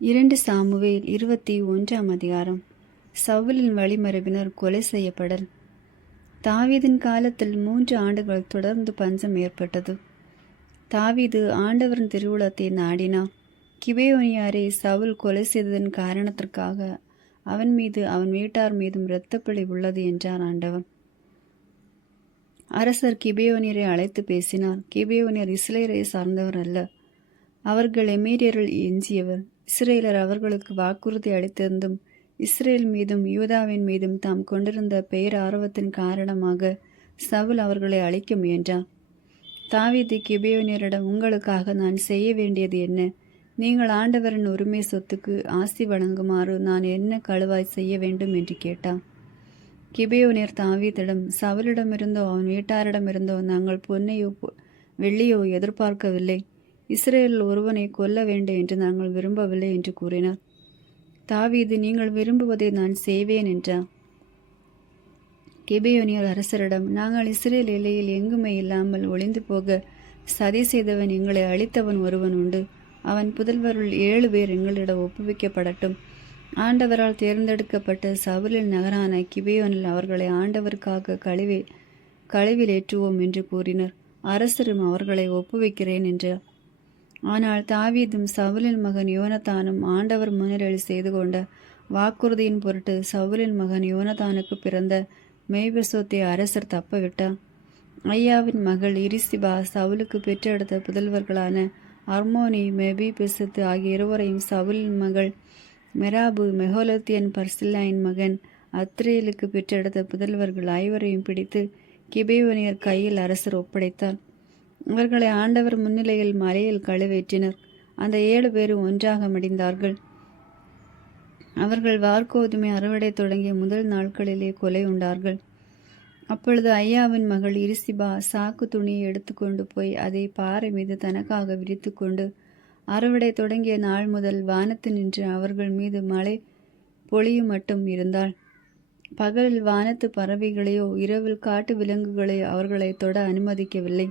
2 Samuel 21ஆம் அதிகாரம். சவுலின் வழிமரபினர் கொலை செய்யப்படல். தாவீதின் காலத்தில் 3 ஆண்டுகள் தொடர்ந்து பஞ்சம் ஏற்பட்டது. தாவீது ஆண்டவரின் திருவுளத்தை நாடினார். கிபேயோனியாரை சவுல் கொலை செய்ததன் காரணத்திற்காக அவன் மீது அவன் வீட்டார் மீதும் இரத்தப்பழி உள்ளது என்றார் ஆண்டவர். அரசர் கிபேயோனியரை அழைத்து பேசினார். கிபேயோனியர் இஸ்ரேலை சார்ந்தவர் அல்ல, அவர்கள் எமேரியரில் எஞ்சியவர். இஸ்ரேலர் அவர்களுக்கு வாக்குறுதி அளித்திருந்தும் இஸ்ரேல் மீதும் யூதாவின் மீதும் தாம் கொண்டிருந்த பெயர் ஆர்வத்தின் காரணமாக சவுல் அவர்களை அழிக்க முயன்றார். தாவீது கிபேயோனியரிடம், உங்களுக்காக நான் செய்ய வேண்டியது என்ன? நீங்கள் ஆண்டவரின் உரிமை சொத்துக்கு ஆசி வழங்குமாறு நான் என்ன கழுவாய் செய்ய வேண்டும் என்று கேட்டார். கிபேயோனியர் தாவீதிடம், சவுலிடமிருந்தோ அவன் வீட்டாரிடமிருந்தோ நாங்கள் பொன்னையோ வெள்ளியோ எதிர்பார்க்கவில்லை. இஸ்ரேலில் ஒருவனை கொல்ல வேண்டும் என்று நாங்கள் விரும்பவில்லை என்று கூறினார். தாவீது, நீங்கள் விரும்புவதை நான் செய்வேன் என்றார். கிபேயோனியர் அரசரிடம், நாங்கள் இஸ்ரேல் எல்லையில் எங்குமே இல்லாமல் ஒளிந்து போக சதி செய்தவன், எங்களை அழித்தவன் ஒருவன் உண்டு. அவன் புதல்வருள் 7 பேர் எங்களிடம் ஒப்புவிக்கப்படட்டும். ஆண்டவரால் தேர்ந்தெடுக்கப்பட்ட சவுலின் நகரான கிபேயோனில் அவர்களை ஆண்டவருக்காக கழுவிலேற்றுவோம் என்று கூறினர். அரசரும் அவர்களை ஒப்புவிக்கிறேன் என்றார். ஆனால் தாவீதும் சவுலின் மகன் யோனத்தானும் ஆண்டவர் முன்னிலையில் செய்து கொண்ட வாக்குறுதியின் பொருட்டு சவுலின் மகன் யோனத்தானுக்கு பிறந்த மேய்பெசோத்தை அரசர் தப்பவிட்டார். ஐயாவின் மகள் இரிசிபா சவுலுக்கு பெற்றெடுத்த புதல்வர்களான அர்மோனி, மெபிபெசத்து ஆகிய இருவரையும் சவுலின் மகள் மெராபு, மெஹோலத்தியன் பர்சில்லாயின் மகன் அத்ரேலுக்கு பெற்றெடுத்த புதல்வர்கள் 5வரையும் பிடித்து கிபேயோனியர் கையில் அரசர் ஒப்படைத்தார். அவர்களை ஆண்டவர் முன்னிலையில் மலையில் கழுவேற்றினர். அந்த 7 பேரும் ஒன்றாக மடிந்தார்கள். அவர்கள் வார்கோதுமை அறுவடை தொடங்கிய முதல் நாட்களிலே கொலை உண்டார்கள். அப்பொழுது ஐயாவின் மகள் இரிசிபா சாக்கு துணியை எடுத்துக்கொண்டு போய் அதை பாறை மீது தனக்காக விரித்து கொண்டு அறுவடை தொடங்கிய நாள் முதல் வானத்து நின்று அவர்கள் மீது மழை பொழியும் மட்டும் இருந்தாள். பகலில் வானத்து பறவைகளையோ இரவில் காட்டு விலங்குகளையோ அவர்களை தொட அனுமதிக்கவில்லை.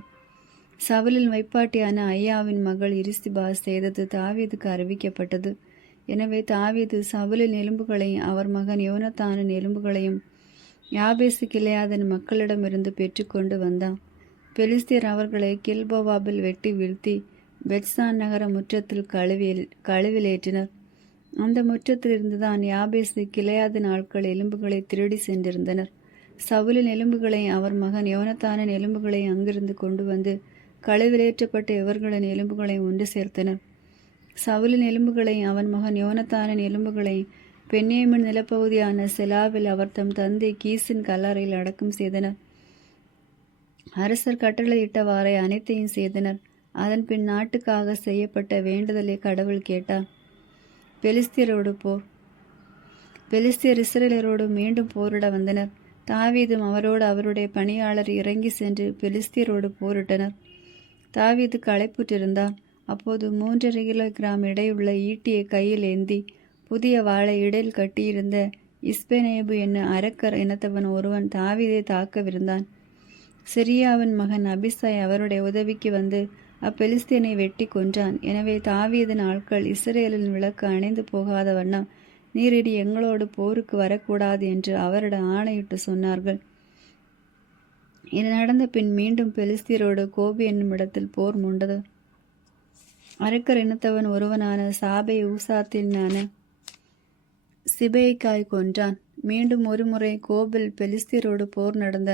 சவுலின் வைப்பாட்டியான ஐயாவின் மகள் இரிசிபா செய்தது தாவீதுக்கு அறிவிக்கப்பட்டது. எனவே தாவீது சவுலின் எலும்புகளையும் அவர் மகன் யோனத்தானின் எலும்புகளையும் யாபேசு கிளையாதன் மக்களிடமிருந்து பெற்றுக்கொண்டு வந்தான். பெலிஸ்தியர் அவர்களை கில்போவாபில் வெட்டி வீழ்த்தி பெத்சான் நகர முற்றத்தில் கழுவிலேற்றினர். அந்த முற்றத்தில் இருந்துதான் யாபேசு கிளையாதன் ஆட்கள் எலும்புகளை திருடி சென்றிருந்தனர். சவுலின் எலும்புகளை அவர் மகன் யோனத்தானின் எலும்புகளை அங்கிருந்து கொண்டு வந்து கழுவிலேற்றப்பட்ட இவர்களின் எலும்புகளை ஒன்று சேர்த்தனர். சவுலின் எலும்புகளை அவன் மகன் யோனத்தானின் எலும்புகளை பென்யமீன் நிலப்பகுதியான செலாவில் அவர் தம் தந்தை கீசின் கல்லறையில் அடக்கம் செய்தனர். அரசர் கட்டளையிட்டவாறே அனைத்தையும் செய்தனர். அதன் பின் நாட்டுக்காக செய்யப்பட்ட வேண்டுதலை கடவுள் கேட்டார். பெலிஸ்தியரோடு போர். பெலிஸ்தியர் இஸ்ரேலரோடு மீண்டும் போரிட வந்தனர். தாவீதும் அவரோடு அவருடைய பணியாளர் இறங்கி சென்று பெலிஸ்தியரோடு போரிட்டனர். தாவீது களைப்புற்றிருந்தார். அப்போது 3.5 கிலோகிராம் எடையுள்ள ஈட்டியை கையில் ஏந்தி புதிய வாளை இடையில் கட்டியிருந்த இஸ்பெனேபு என்ன அரக்கர் இனத்தவன் ஒருவன் தாவீதை தாக்கவிருந்தான். சிரியாவின் மகன் அபிசாய் அவருடைய உதவிக்கு வந்து அப்பெலிஸ்தியனை வெட்டி கொன்றான். எனவே தாவீதின் ஆட்கள், இஸ்ரேலின் விளக்கு அணைந்து போகாத வண்ணம் நீர் இனி எங்களோடு போருக்கு வரக்கூடாது என்று அவரிடம் ஆணையிட்டு சொன்னார்கள். இது நடந்த பின் மீண்டும் பெலிஸ்தியரோடு கோபி என்னும் இடத்தில் போர் மூண்டது. அரக்கர் இனத்தவன் ஒருவனான சாபை ஊசாத்தினான சிபேய்காய் கொன்றான். மீண்டும் ஒருமுறை கோபில் பெலிஸ்தியரோடு போர் நடந்த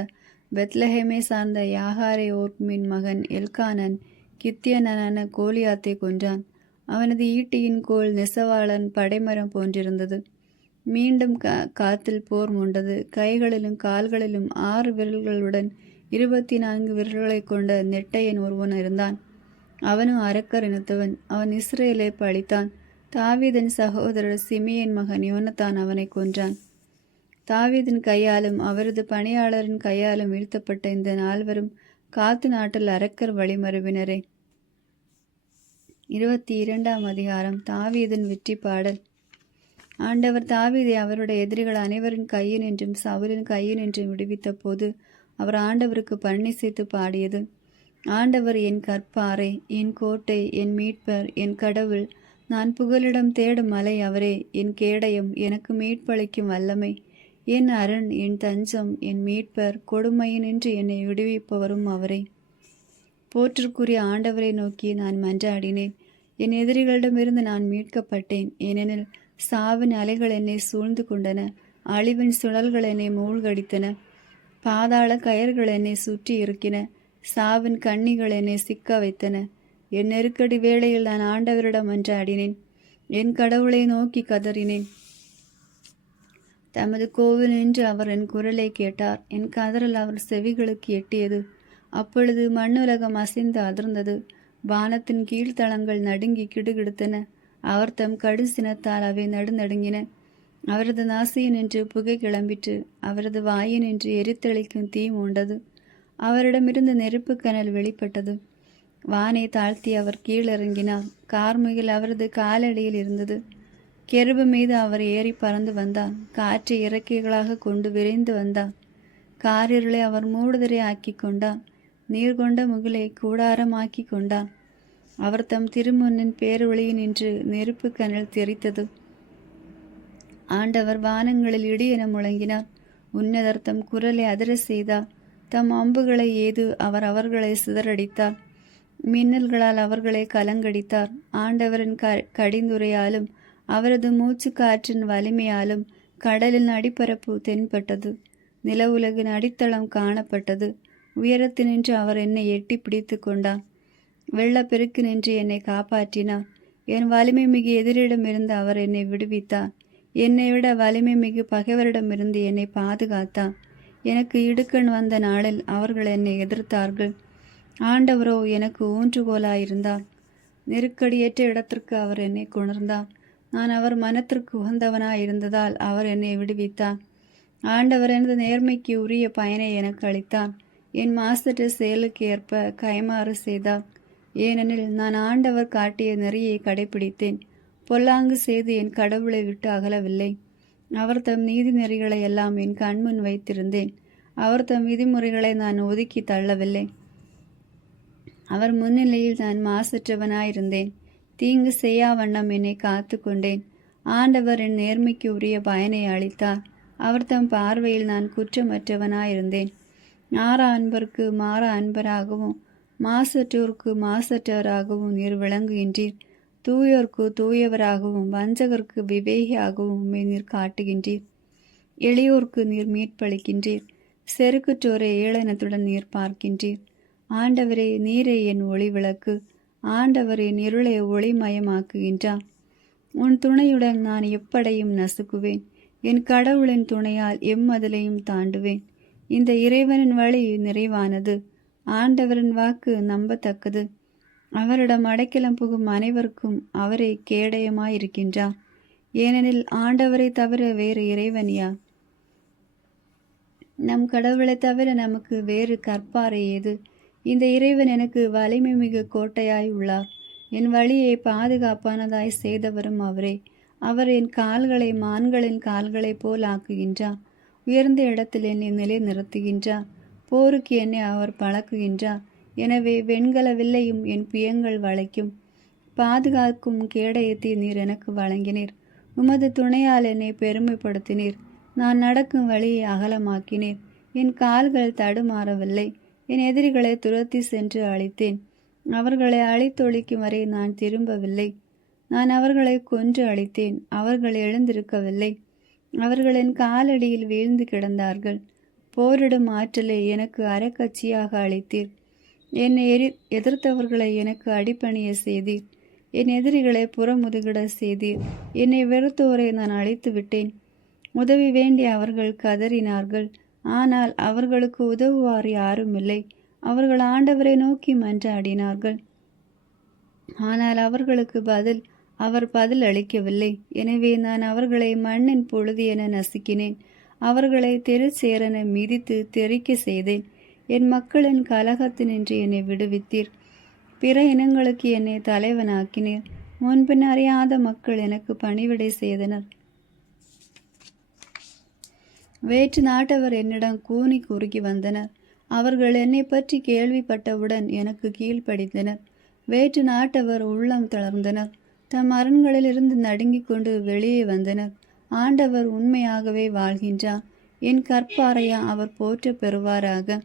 பெத்லஹேமை சார்ந்த யாகாரே ஓர்மின் மகன் எல்கானன் கித்தியனான கோலியாத்தை கொன்றான். அவனது ஈட்டியின் கோல் நெசவாளன் படைமரம் போன்றிருந்தது. மீண்டும் காத்தில் போர் மூண்டது. கைகளிலும் கால்களிலும் 6 விரல்களுடன் 24 விரல்களை கொண்ட நெட்டையன் ஒருவன் இருந்தான். அவனும் அரக்கர் இனத்தவன். அவன் இஸ்ரேலை பழித்தான். தாவீதின் சகோதரர் சிமியன் மகன் யோனத்தான் அவனை கொன்றான். தாவீதின் கையாலும் அவரது பணியாளரின் கையாலும் வீழ்த்தப்பட்ட இந்த 4வரும் காத்து நாட்டில் அரக்கர் வழிமரபினரே. 22ஆம் அதிகாரம். தாவீதின் வெற்றி பாடல். ஆண்டவர் தாவீதை அவருடைய எதிரிகள் அனைவரின் கையினின்றும் சவுலின் கையினின்றும் விடுவித்த போது அவர் ஆண்டவருக்கு பரணிசைத்து பாடியது. ஆண்டவர் என் கற்பாறை, என் கோட்டை, என் மீட்பர், என் கடவுள், நான் புகலிடம் தேடும் மலை அவரே. என் கேடயம், எனக்கு மீட்பளிக்கும் வல்லமை, என் அரண், என் தஞ்சம், என் மீட்பர், கொடுமையினின்று என்னை விடுவிப்பவரும் அவரே. போற்றுக்குரிய ஆண்டவரை நோக்கி நான் மன்றாடினேன். என் எதிரிகளிடமிருந்து நான் மீட்கப்பட்டேன். ஏனெனில் சாவின் அலைகள் என்னை சூழ்ந்து கொண்டன, அழிவின் சுழல்கள் என்னை மூழ்கடித்தன, பாதாள கயர்கள் என்னை சுற்றி இருக்கின, சாவின் கண்ணிகள் என்னை சிக்க வைத்தன. என் நெருக்கடி வேளையில் நான் ஆண்டவரிடம் மன்றாடினேன், என் கடவுளை நோக்கி கதறினேன். தமது கோவில் நின்று அவர் என் குரலை கேட்டார். என் கதறல் அவர் செவிகளுக்கு எட்டியது. அப்பொழுது மண்ணுலகம் அசைந்து அதிர்ந்தது, வானத்தின் கீழ்த்தளங்கள் நடுங்கி கிடுகிடுத்தன. அவர் தம் கடு சினத்தால் அவை நடுநடுங்கின. அவரது நாசியினின்று புகை கிளம்பிற்று, அவரது வாயினின்று எரித்தளிக்கும் தீ மூண்டது. அவரிடமிருந்து நெருப்பு கனல் வெளிப்பட்டது. வானை தாழ்த்தி அவர் கீழிறங்கினார். கார்முகில் அவரது காலடியில் இருந்தது. கெருபு மீது அவர் ஏறி பறந்து வந்தார். காற்றை இறக்கைகளாக கொண்டு விரைந்து வந்தார். காரிருளை அவர் மூடுதரை ஆக்கி கொண்டார். நீர் கொண்ட முகிலை கூடாரமாக்கி கொண்டார். அவர் தம் திருமுன்னின் பேரொளியினின்று நெருப்பு கனல் தெரித்தது. ஆண்டவர் வானங்களில் இடி என முழங்கினார். உன்னதர் தம் குரலை அதிர செய்தார். தம் அம்புகளை ஏது அவர் அவர்களை சிதறடித்தார். மின்னல்களால் அவர்களை கலங்கடித்தார். ஆண்டவரின் கடிந்துரையாலும் அவரது மூச்சு காற்றின் வலிமையாலும் கடலின் அடிப்பரப்பு தென்பட்டது. நில உலகின் அடித்தளம் காணப்பட்டது. உயரத்தினின்று அவர் என்னை எட்டி பிடித்து கொண்டார். வெள்ளப்பெருக்கு நின்று என்னை காப்பாற்றினார். என் வலிமை மிகு எதிரிடமிருந்து அவர் என்னை விடுவித்தார். என்னை விட வலிமை மிகு பகைவரிடமிருந்து என்னை பாதுகாத்தார். எனக்கு இடுக்கண் வந்த நாளில் அவர்கள் என்னை எதிர்த்தார்கள். ஆண்டவரோ எனக்கு ஊன்றுகோலாயிருந்தார். நெருக்கடியேற்ற இடத்திற்கு அவர் என்னை கொணர்ந்தார். நான் அவர் மனத்திற்கு உகந்தவனாயிருந்ததால் அவர் என்னை விடுவித்தார். ஆண்டவர் எனது நேர்மைக்கு உரிய பயனை எனக்கு அளித்தார். என் மாசற்ற செயலுக்கு ஏற்ப கைமாறு செய்தார். ஏனெனில் நான் ஆண்டவர் காட்டிய நெறியை கடைபிடித்தேன். பொல்லாங்கு செய்து என் கடவுளை விட்டு அகலவில்லை. அவர் தம் நீதி நெறிகளை எல்லாம் என் கண்முன் வைத்திருந்தேன். அவர் தம் விதிமுறைகளை நான் ஒதுக்கி தள்ளவில்லை. அவர் முன்னிலையில் நான் மாசற்றவனாயிருந்தேன். தீங்கு செய்யா வண்ணம் என்னை காத்து கொண்டேன். ஆண்டவர் என் நேர்மைக்கு உரிய பயனை அளித்தார். அவர் தம் பார்வையில் நான் குற்றமற்றவனாயிருந்தேன். மாறா அன்பருக்கு மாறா அன்பராகவும் மாசற்றோருக்கு மாசற்றவராகவும் நீர் விளங்குகின்றீர். தூயோர்க்கு தூயவராகவும் வஞ்சகருக்கு விவேகியாகவும் நீர் காட்டுகின்றீர். எளியோர்க்கு நீர் மீட்பளிக்கின்றீர். செருக்குற்றோரை ஏளனத்துடன் நீர் பார்க்கின்றீர். ஆண்டவரே, நீரே என் ஒளி விளக்கு. ஆண்டவரே, இருளை ஒளிமயமாக்குகின்றார். உன் துணையுடன் நான் எப்படையும் நசுக்குவேன். என் கடவுளின் துணையால் எம்மதிலையும் தாண்டுவேன். இந்த இறைவனின் வழி நிறைவானது. ஆண்டவரின் வாக்கு நம்பத்தக்கது. அவரிடம் அடைக்கலம் புகும் அனைவருக்கும் அவரே கேடயமாயிருக்கின்றார். ஏனெனில் ஆண்டவரை தவிர வேறு இறைவன் யார்? நம் கடவுளை தவிர நமக்கு வேறு கற்பாறை ஏது? இந்த இறைவன் எனக்கு வலிமை மிகு கோட்டையாய் உள்ளார். என் வழியை பாதுகாப்பானதாய் செய்தவரும் அவரே. அவர் என் கால்களை மான்களின் கால்களைப் போல் ஆக்குகின்றார். உயர்ந்த இடத்தில் என்னை நிலை நிறுத்துகின்றார். போருக்கு என்னை அவர் பழக்குகின்றார். எனவே வெண்கல வில்லையும் என் புயங்கள் வளைக்கும். பாதுகாக்கும் கேடயத்தை நீர் எனக்கு வழங்கினீர். உமது துணையால் என்னை பெருமைப்படுத்தினீர். நான் நடக்கும் வழியை அகலமாக்கினீர். என் கால்கள் தடுமாறவில்லை. என் எதிரிகளை துரத்தி சென்று அழித்தேன். அவர்களை அழித்தொழிக்கும் வரை நான் திரும்பவில்லை. நான் அவர்களை கொன்று அழித்தேன். அவர்கள் எழுந்திருக்கவில்லை. அவர்கள் என் காலடியில் வீழ்ந்து கிடந்தார்கள். போரிடும் ஆற்றலை எனக்கு அரைக்கட்சியாக அளித்தீர். என்னை எதிர்த்தவர்களை எனக்கு அடிபணிய செய்தீர். என் எதிரிகளை புறமுதுகிட செய்தீர். என்னை வெறுத்தோரை நான் அழித்து விட்டேன். உதவி வேண்டி அவர்கள் கதறினார்கள். ஆனால் அவர்களுக்கு உதவுவார் யாரும் இல்லை. அவர்கள் ஆண்டவரை நோக்கி மன்றாடினார்கள். ஆனால் அவர்களுக்கு அவர் பதில் அளிக்கவில்லை. எனவே நான் அவர்களை மண்ணின் பொழுது என நசுக்கினேன். அவர்களை தெருச்சேரென மிதித்து தெறிக்க செய்தேன். என் மக்களின் கலகத்தினின்று என்னை விடுவித்தீர். பிற இனங்களுக்கு என்னை தலைவனாக்கினீர். முன்பின் அறியாத மக்கள் எனக்கு பணிவிடை செய்தனர். வேற்று நாட்டவர் என்னிடம் கூனி குறுகி வந்தனர். அவர்கள் என்னை பற்றி கேள்விப்பட்டவுடன் எனக்கு கீழ்ப்படிந்தனர். வேற்று நாட்டவர் உள்ளம் தளர்ந்தனர். தம் அரண்களிலிருந்து நடுங்கிக் கொண்டு வெளியே வந்தனர். ஆண்டவர் உண்மையாகவே வாழ்கின்றார். என் கற்பாரையா அவர் போற்ற பெறுவாராக.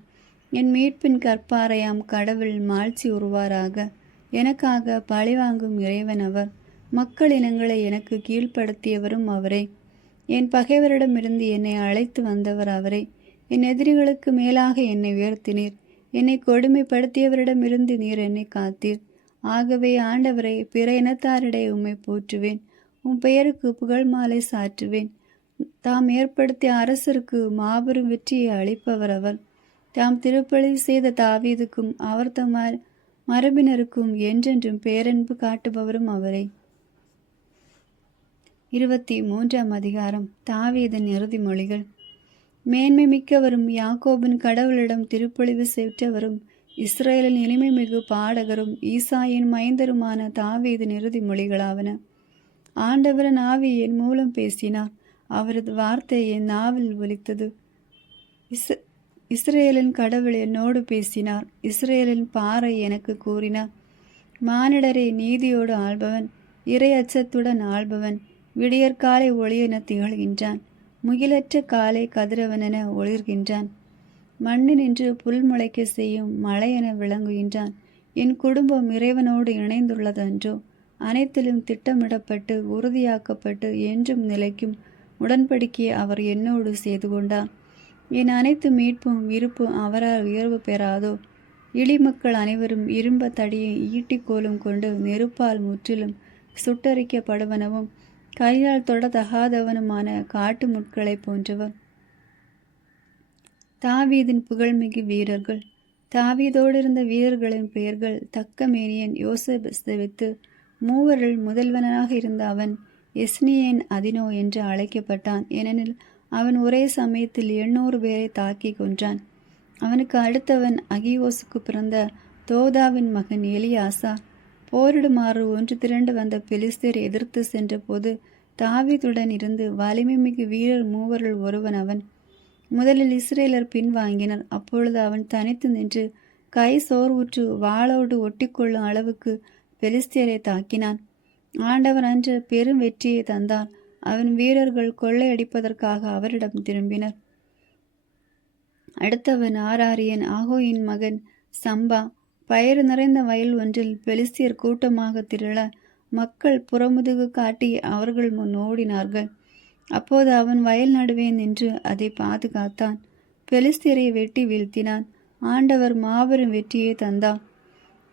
என் மீட்பின் கற்பாரையாம் கடவுள் மாட்சி உருவாராக. எனக்காக பழிவாங்கும் இறைவன் அவர். மக்கள் இனங்களை எனக்கு கீழ்ப்படுத்தியவரும் அவரே. என் பகைவரிடமிருந்து என்னை அழைத்து வந்தவர் அவரே. என் எதிரிகளுக்கு மேலாக என்னை உயர்த்தினீர். என்னை கொடுமைப்படுத்தியவரிடமிருந்து நீர் என்னை காத்தீர். ஆகவே ஆண்டவரை, பிற இனத்தாரிடையே உம்மை போற்றுவேன். உம் பெயருக்கு புகழ் மாலை சாற்றுவேன். தாம் ஏற்படுத்திய அரசருக்கு மாபெரும் வெற்றியை அளிப்பவர் அவர். தாம் திருப்பலி செய்த தாவீதுக்கும் அவர் தம் மரபினருக்கும் என்றென்றும் பேரன்பு காட்டுபவரும் அவரே. 23ஆம் அதிகாரம். தாவீதின் இறுதி மொழிகள். மேன்மை மிக்கவரும் யாக்கோபின் கடவுளிடம் திருப்பொழிவு செற்றவரும் இஸ்ரேலின் இனிமை மிகு பாடகரும் ஈசாயின் மைந்தருமான தாவீதின் இறுதி மொழிகளாவன. ஆண்டவரின் ஆவி என் மூலம் பேசினார். அவரது வார்த்தை என் நாவில் ஒலித்தது. இஸ்ரேலின் கடவுள் என்னோடு பேசினார். இஸ்ரேலின் பாறை எனக்கு கூறினார். மானிடரை, நீதியோடு ஆள்பவன், இறை அச்சத்துடன் ஆள்பவன் விடியற்காலை ஒளியென திகழ்கின்றான். முகிலற்ற காலை கதிரவனென ஒளிர்கின்றான். மண்ணினின்று புல் முளைக்க செய்யும் மழையென விளங்குகின்றான். என் குடும்பம் இறைவனோடு இணைந்துள்ளதன்றோ? அனைத்திலும் திட்டமிடப்பட்டு உறுதியாக்கப்பட்டு என்றும் நிலைக்கும் உடன்படிக்கையை அவர் என்னோடு செய்து கொண்டார். என் அனைத்து மீட்பும் விருப்பும் அவரால் உயர்வு பெறாதோ? இழிமக்கள் அனைவரும் இரும்ப தடியை ஈட்டிக்கோலும் கொண்டு நெருப்பால் முற்றிலும் சுட்டரிக்கப்படுவனவும் கையால் தொடத்தகாதவனுமான காட்டு முட்களை போன்றவர். தாவீதின் புகழ்மிகு வீரர்கள். தாவீதோடு இருந்த வீரர்களின் பெயர்கள்: தக்கமேனியன் யோசேபித்து, மூவரில் முதல்வனாக இருந்த அவன் எஸ்னியேன் அதினோ என்று அழைக்கப்பட்டான். ஏனெனில் அவன் ஒரே சமயத்தில் 800 பேரை தாக்கி கொன்றான். அவனுக்கு அடுத்தவன் அகியோசுக்கு பிறந்த தோதாவின் மகன் எலியாசா. போரிடுமாறு ஒன்று திரண்டு வந்த பெலிஸ்தர் எதிர்த்து சென்ற போது தாவீதுடன் இருந்து வலிமை மிகு வீரர் மூவருள் ஒருவன் அவன். முதலில் இஸ்ரேலர் பின்வாங்கினர். அப்பொழுது அவன் தனித்து நின்று கை சோர்வுற்று வாளோடு ஒட்டிக்கொள்ளும் அளவுக்கு பெலிஸ்தியரை தாக்கினான். ஆண்டவர் அன்று பெரும் வெற்றியை தந்தார். அவன் வீரர்கள் கொள்ளையடிப்பதற்காக அவரிடம் திரும்பினர். அடுத்தவன் ஆராரியன் ஆகோயின் மகன் சம்பா. பயிர் நிறைந்த வயல் ஒன்றில் பெலிஸ்தியர் கூட்டமாக திரள மக்கள் புறமுதுகு காட்டி அவர்கள் முன் ஓடினார்கள். அப்போது அவன் வயல் நடுவே நின்று அதை பாதுகாத்தான். பெலிஸ்தியரை வெட்டி வீழ்த்தினான். ஆண்டவர் மாபெரும் வெற்றியை தந்தார்.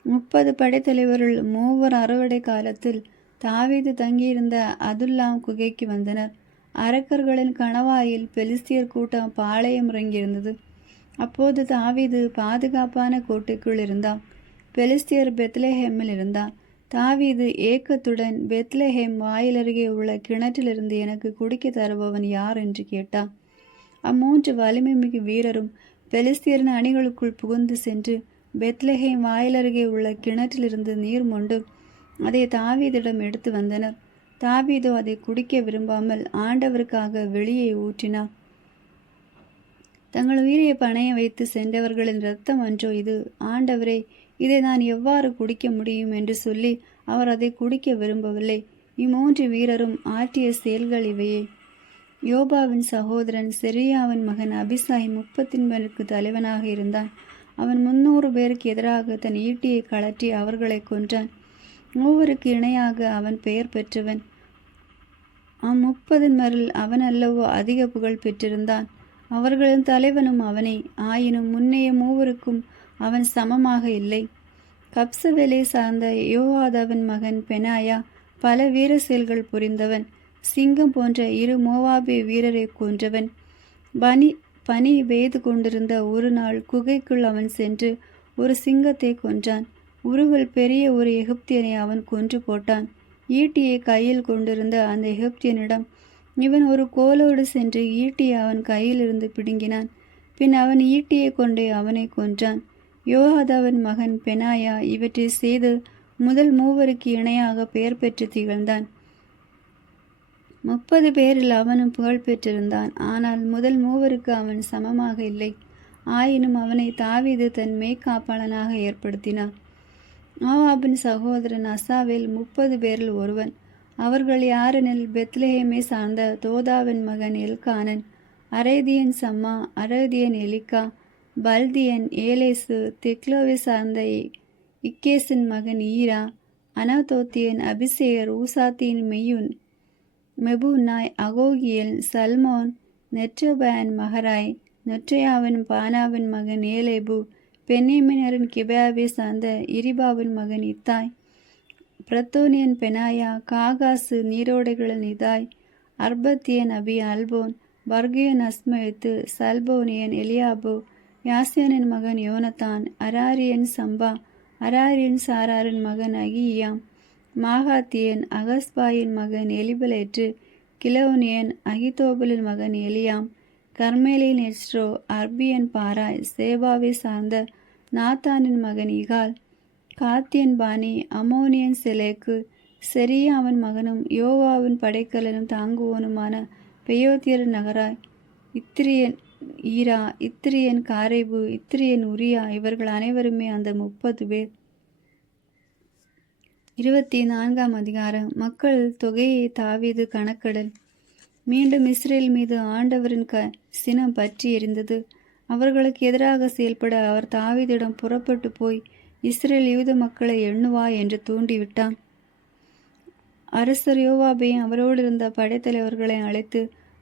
30 படைத்தலைவர்கள் 3 அறுவடை காலத்தில் தாவீது தங்கியிருந்த அதுல்லாம் குகைக்கு வந்தனர். அரக்கர்களின் கணவாயில் பெலிஸ்தியர் கூட்டம் பாளையம் இறங்கியிருந்தது. அப்போது தாவீது பாதுகாப்பான கோட்டைக்குள் இருந்தார். பெலிஸ்தியர் பெத்லெஹேமில் இருந்தார். தாவீது ஏக்கத்துடன், பெத்லெஹேம் வாயிலருகே உள்ள கிணற்றிலிருந்து எனக்கு குடிக்க தருபவன் யார் என்று கேட்டார். 3 வலிமை மிகு வீரரும் பெலிஸ்தியரின் அணிகளுக்குள் புகுந்து சென்று பெத்லெஹேம் வாயிலருகே உள்ள கிணற்றிலிருந்து நீர் மொண்டு அதை தாவீதிடம் எடுத்து வந்தனர். தாவீதோ அதை குடிக்க விரும்பாமல் ஆண்டவருக்காக வெளியே ஊற்றினார். தங்கள் உயிரை பணைய வைத்து சென்றவர்களின் இரத்தம் அன்றோ இது? ஆண்டவரே, இதை நான் எவ்வாறு குடிக்க முடியும் என்று சொல்லி அவர் அதை குடிக்க விரும்பவில்லை. 3 வீரரும் ஆற்றிய செயல்கள் இவையே. யோபாவின் சகோதரன் செரியாவின் மகன் அபிசாய் 30 பேருக்கு தலைவனாக இருந்தான். அவன் 300 பேருக்கு எதிராக தன் ஈட்டியை கழற்றி அவர்களை கொன்றான். 3 இணையாக அவன் பெயர் பெற்றவன். 30 அவன் அல்லவோ அதிக புகழ் பெற்றிருந்தான். அவர்களின் தலைவனும் அவனே. ஆயினும் முன்னைய 3 அவன் சமமாக இல்லை. கப்சவேலை சார்ந்த யோவாதாவின் மகன் பெனாயா பல வீர செயல்கள் புரிந்தவன். சிங்கம் போன்ற 2 மோவாபிய வீரரை கொன்றவன். பனி பெய்து கொண்டிருந்த ஒரு நாள் குகைக்குள் அவன் சென்று ஒரு சிங்கத்தை கொன்றான். உருவில் பெரிய ஒரு எகிப்தியனை அவன் கொன்று போட்டான். ஈட்டியை கையில் கொண்டிருந்த அந்த எகிப்தியனிடம் இவன் ஒரு கோலோடு சென்று ஈட்டியை அவன் கையிலிருந்து பிடுங்கினான். பின் அவன் ஈட்டியை கொண்டே அவனை கொன்றான். யோவாதாவின் மகன் பெனாயா இவற்றை செய்து முதல் 3 இணையாக பெயர் பெற்று திகழ்ந்தான். 30 பேரில் அவனும் புகழ் பெற்றிருந்தான். ஆனால் முதல் 3 அவன் சமமாக இல்லை. ஆயினும் அவனை தாவீது தன் மேய்க்காப்பாளனாக ஏற்படுத்தினார். யோவாபின் சகோதரன் அசாவேல் 30 பேரில் ஒருவன். அவர்கள் யாரெனில், பெத்லெஹேமை சார்ந்த தோதாவின் மகன் எல்கானன், அரேதியன் சம்மா, அரேதியன் எலிக்கா, பல்தியன் ஏலேசு, தெக்லோவை சார்ந்த இக்கேசின் மகன் ஈரா, அனாதோத்தியன் அபிசேயர், ஊசாத்தியின் மெபுனாய், அகோகியல், சல்மோன், நெற்றோபயன் மகராய், நொற்றையாவின் பானாவின் மகன் ஏலேபு, பென்னியமினரின் கிபேயாவை சார்ந்த இரிபாவின் மகன் இத்தாய், பிரத்தோனியன் பெனாயா, காகாசு, நீரோடைகளின் இதாய், அர்பத்தியன் அபி அல்போன், பர்கியன் அஸ்மயத்து, சல்போனியன் எலியாபு, யாசியனின் மகன் யோனத்தான், அராரியன் சம்பா, அராரியன் சாராரின் மகன் அகியாம், மாகாத்தியன் அகஸ்பாயின் மகன் எலிபலேற்று, கிலோனியன் அகிதோபலின் மகன் எலியாம், கர்மேலின் எஸ்ரோ, அர்பியன் பாராய், சேபாவை சார்ந்த நாத்தானின் மகன் இகால், காத்தியன் பானி, அமோனியன் செலேக்கு, செரியாவின் மகனும் யோவாவின் படைக்கலனும் தாங்குவோனுமான பெயோத்தியர் நகராய், இத்திரியன் ஈரா, இத்திரியன் காரேபு, இத்திரியன் உரியா, இவர்கள் அனைவருமே அந்த 30 பேர். 24ஆம் அதிகாரம். மக்கள் தொகையை தாவீது கணக்கெடல். மீண்டும் இஸ்ரேல் மீது ஆண்டவரின் சினம் பற்றி எரிந்தது. அவர்களுக்கு எதிராக செயல்பட அவர் தாவீதிடம் புறப்பட்டு போய் இஸ்ரேல் யூத மக்களை எண்ணுவா என்று தூண்டிவிட்டான். அரசர் யோவாபையும் அவரோடு இருந்த படைத்தலைவர்களை அழைத்து,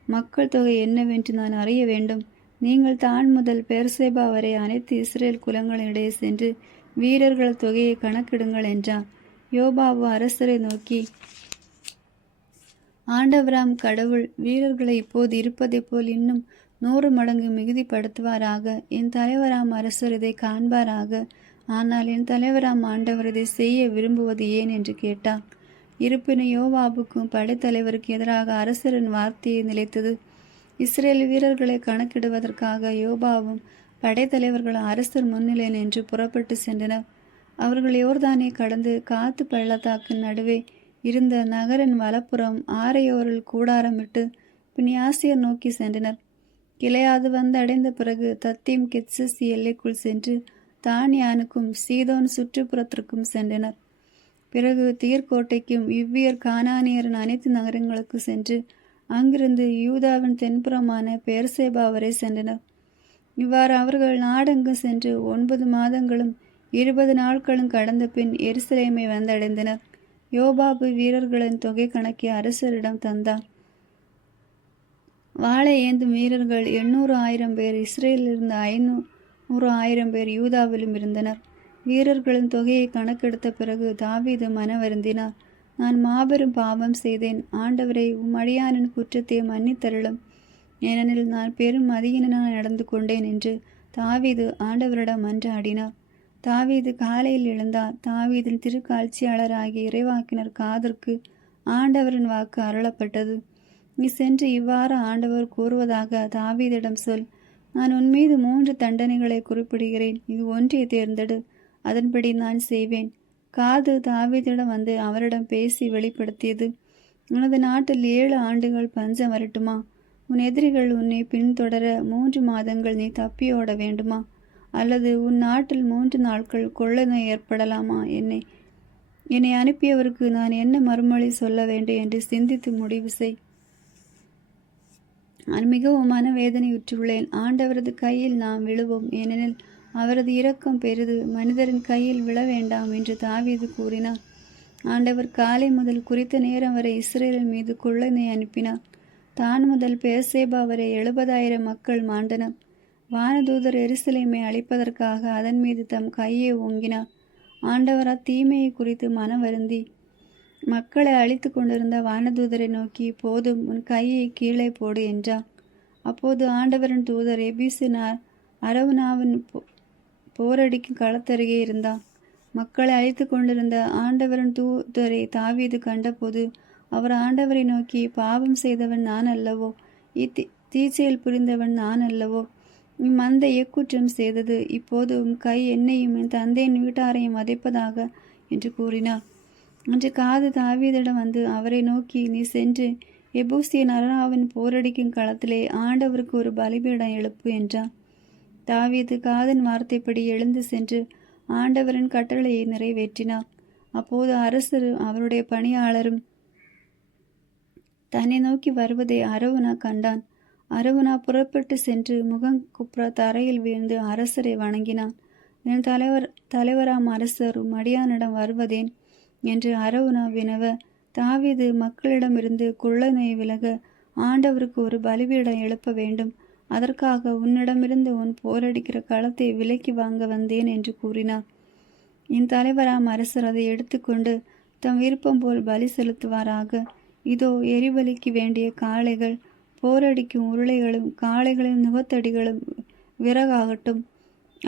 மக்கள் தொகை என்னவென்று நான் அறிய வேண்டும். நீங்கள் தான் முதல் பெர்சேபா வரை அனைத்து இஸ்ரேல் குலங்களிடையே சென்று வீரர்கள் தொகையை கணக்கிடுங்கள் என்றார். யோவாபு அரசரை நோக்கி, ஆண்டவராம் கடவுள் வீரர்களை இப்போது இருப்பதை போல் இன்னும் 100 மடங்கு மிகுதிப்படுத்துவாராக. என் தலைவராம் அரசர் இதை காண்பாராக. ஆனால் என் தலைவராம் ஆண்டவர் இதை செய்ய விரும்புவது ஏன் என்று கேட்டார். இருப்பினும் யோவாபுக்கும் படைத்தலைவருக்கு எதிராக அரசரின் வார்த்தையை நிலைத்தது. இஸ்ரேல் வீரர்களை கணக்கிடுவதற்காக யோவாபும் படைத்தலைவர்கள் அரசர் முன்னிலை நின்று புறப்பட்டு சென்றனர். அவர்கள் யோர்தானை கடந்து காத்து பள்ளத்தாக்கின் நடுவே இருந்த நகரின் வலப்புறம் ஆரையோரில் கூடாரமிட்டு பின்யாசியர் நோக்கி சென்றனர். கிளையாது வந்து அடைந்த பிறகு தத்தீம் கெத்சசி எல்லைக்குள் சென்று தானியானுக்கும் சீதோன் சுற்றுப்புறத்திற்கும் சென்றனர். பிறகு தீர்க்கோட்டைக்கும் இவ்வியர் கானானியரின் அனைத்து நகரங்களுக்கு சென்று அங்கிருந்து யூதாவின் தென்புறமான பெர்சேபா வரை சென்றனர். இவ்வாறு அவர்கள் நாடெங்கு சென்று 9 மாதங்களும் 20 நாட்களும் கடந்த பின் எருசலேமை வந்தடைந்தனர். யோவாபு வீரர்களின் தொகை கணக்கை அரசரிடம் தந்தார். வாளை ஏந்தும் வீரர்கள் 800,000 பேர் இஸ்ரேலிலிருந்து 500,000 பேர் யூதாவிலும் இருந்தனர். வீரர்களின் தொகையை கணக்கெடுத்த பிறகு தாவீது மனவருந்தினார். நான் மாபெரும் பாவம் செய்தேன். ஆண்டவரை, உம் அடியானின் குற்றத்தை மன்னித்தருளும். ஏனெனில் நான் பெரும் மதியினால் நடந்து கொண்டேன் என்று தாவீது ஆண்டவரிடம் மன்றாடினார். தாவீது காலையில் எழுந்தார். தாவீதின் திருக்காட்சியாளராகிய இறைவாக்கினர் காதற்கு ஆண்டவரின் வாக்கு அருளப்பட்டது. நீ சென்று இவ்வாறு ஆண்டவர் கூறுவதாக தாவீதிடம் சொல். நான் உன்மீது 3 தண்டனைகளை குறிப்பிடுகிறேன். இது ஒன்றை தேர்ந்தெடு, அதன்படி நான் செய்வேன். காது தாவீதிடம் வந்து அவரிடம் பேசி வெளிப்படுத்தியது. உனது நாட்டில் 7 ஆண்டுகள் பஞ்சம் வரட்டுமா? உன் எதிரிகள் உன்னை பின்தொடர 3 மாதங்கள் நீ தப்பியோட வேண்டுமா? அல்லது உன் நாட்டில் 3 நாட்கள் கொள்ளை நோய் ஏற்படலாமா? என்னை அனுப்பியவருக்கு நான் என்ன மறுமொழி சொல்ல வேண்டும் என்று சிந்தித்து முடிவு செய். நான் மிகவும் மனவேதனையுற்றுள்ளேன். ஆண்டவரது கையில் நாம் விழுவோம், ஏனெனில் அவரது இரக்கம் பெரிது. மனிதரின் கையில் விழ வேண்டாம் என்று தாவீது கூறினார். ஆண்டவர் காலை முதல் குறித்த நேரம் வரை இஸ்ரேலின் மீது கொள்ளை நோய் அனுப்பினார். தான் முதல் பெர்சேபா வரை 70,000 மக்கள் மாண்டனர். வானதூதர் எருசலேமை அழிப்பதற்காக அதன் மீது தம் கையை ஓங்கினார். ஆண்டவர் அத்தீமையை குறித்து மனவருந்தி மக்களை அழித்து கொண்டிருந்த வானதூதரை நோக்கி, போதும், உன் கையை கீழே போடு என்றார். அப்போது ஆண்டவரின் தூதர் எபிசினார் அரவுனாவின் போரடிக்கும் களத்தருகே இருந்தார். மக்களை அழித்து கொண்டிருந்த ஆண்டவரின் தூதரை தாவீது கண்டபோது அவர் ஆண்டவரை நோக்கி, பாவம் செய்தவன் நான் அல்லவோ? தீச்செயல் புரிந்தவன் நான் அல்லவோ? இம்மந்தை எக்குற்றம் செய்தது? இப்போது உம் கை என்னையும் என் தந்தையின் வீட்டாரையும் வதைப்பதாக என்று கூறினார். அன்று காது தாவீதிடம் வந்து அவரை நோக்கி, நீ சென்று எபூசியன் அரனாவின் போரடிக்கும் களத்திலே ஆண்டவருக்கு ஒரு பலிபீடம் எழுப்பு என்றார். தாவீது காதின் வார்த்தைப்படி எழுந்து சென்று ஆண்டவரின் கட்டளையை நிறைவேற்றினார். அப்போது அரசரும் அவருடைய பணியாளரும் தன்னை நோக்கி வருவதை அரவுனா கண்டான். அரவுனா புறப்பட்டு சென்று முகங்குப்புற தரையில் வீழ்ந்து அரசரை வணங்கினான். என் தலைவராம் அரசர் மடியானிடம் வருவதேன் என்று அரவுனா வினவ, தாவீது மக்களிடமிருந்து கொள்ளை நோய் விலக ஆண்டவருக்கு ஒரு பலிபீடம் எழுப்ப வேண்டும், அதற்காக உன்னிடமிருந்து உன் போரடிக்கிற களத்தை விலைக்கு வாங்க வந்தேன் என்று கூறினார். என் தலைவராம் அரசர் அதை எடுத்துக்கொண்டு தம் விருப்பம் போல் பலி செலுத்துவாராக. இதோ எரிபலிக்கு வேண்டிய காளைகள், போரடிக்கும் உருளைகளும் காளைகளின் நுகத்தடிகளும் விறகாகட்டும்.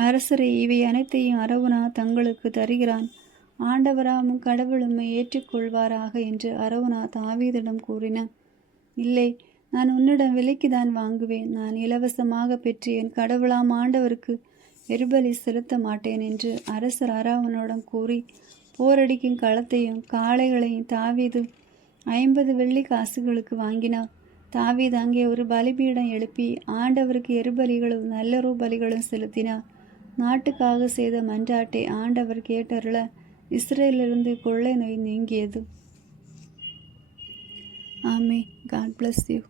அரசரை, இவை அனைத்தையும் அரவுனா தங்களுக்கு தருகிறான். ஆண்டவராமும் கடவுளும் ஏற்றுக்கொள்வாராக என்று அரவுனா தாவீதிடம் கூறினான். இல்லை, நான் உன்னிடம் விலைக்குதான் வாங்குவேன். நான் இலவசமாக பெற்று என் கடவுளாம் ஆண்டவருக்கு எரிபலி செலுத்த மாட்டேன் என்று அரசர் அரவுனாவிடம் கூறி போரடிக்கும் களத்தையும் காளைகளையும் தாவீது 50 வெள்ளி காசுகளுக்கு வாங்கினார். தாவீது அங்கே ஒரு பலிபீடம் எழுப்பி ஆண்டவருக்கு எரிபலிகளும் நல்லொரு பலிகளும் செலுத்தினார். நாட்டுக்காக செய்த மன்றாட்டை ஆண்டவர் கேட்டருள இஸ்ரேலிலிருந்து கொள்ளை நோய் நீங்கியது. ஆமே. God bless you.